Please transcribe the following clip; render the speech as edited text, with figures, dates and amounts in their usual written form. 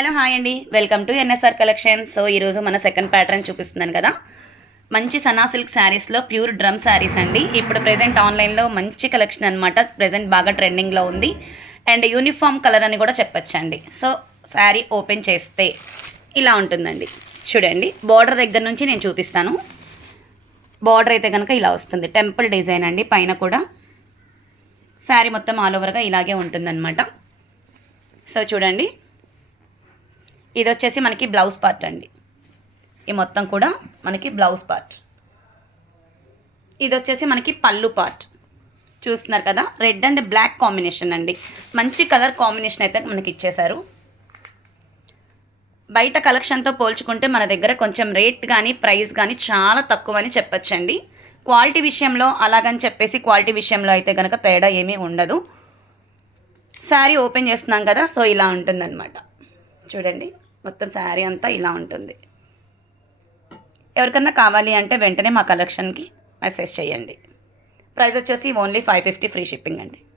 Hello hi అండి, welcome to NSR collections. So ఈరోజు మన సెకండ్ ప్యాటర్న్ చూపిస్తున్నాను కదా. మంచి సనా సిల్క్ శారీస్లో ప్యూర్ డ్రమ్ శారీస్ అండి. ఇప్పుడు ప్రెజెంట్ ఆన్లైన్లో మంచి కలెక్షన్ అనమాట. ప్రెజెంట్ బాగా ట్రెండింగ్లో ఉంది అండ్ యూనిఫామ్ కలర్ అని కూడా చెప్పచ్చండి. సో శారీ ఓపెన్ చేస్తే ఇలా ఉంటుందండి. చూడండి, బార్డర్ దగ్గర నుంచి నేను చూపిస్తాను. బార్డర్ అయితే కనుక ఇలా వస్తుంది, టెంపుల్ డిజైన్ అండి. పైన కూడా శారీ మొత్తం ఆల్ ఓవర్గా ఇలాగే ఉంటుందన్నమాట. సో చూడండి, ఇది వచ్చేసి మనకి బ్లౌజ్ పార్ట్ అండి. ఈ మొత్తం కూడా మనకి బ్లౌజ్ పార్ట్. ఇది వచ్చేసి మనకి పళ్ళు పార్ట్. చూస్తున్నారు కదా, రెడ్ అండ్ బ్లాక్ కాంబినేషన్ అండి. మంచి కలర్ కాంబినేషన్ అయితే మనకి ఇచ్చేశారు. బయట కలెక్షన్తో పోల్చుకుంటే మన దగ్గర కొంచెం రేట్ కానీ ప్రైస్ కానీ చాలా తక్కువ అని చెప్పచ్చండి. క్వాలిటీ విషయంలో అలాగని చెప్పేసి క్వాలిటీ విషయంలో అయితే కనుక తేడా ఏమీ ఉండదు. శారీ ఓపెన్ చేస్తున్నాం కదా, సో ఇలా ఉంటుందన్నమాట. చూడండి, మొత్తం శారీ అంతా ఇలా ఉంటుంది. ఎవరికన్నా కావాలి అంటే వెంటనే మా కలెక్షన్కి మెసేజ్ చేయండి. ప్రైస్ వచ్చేసి ఓన్లీ 550 ఫ్రీ షిప్పింగ్ అండి.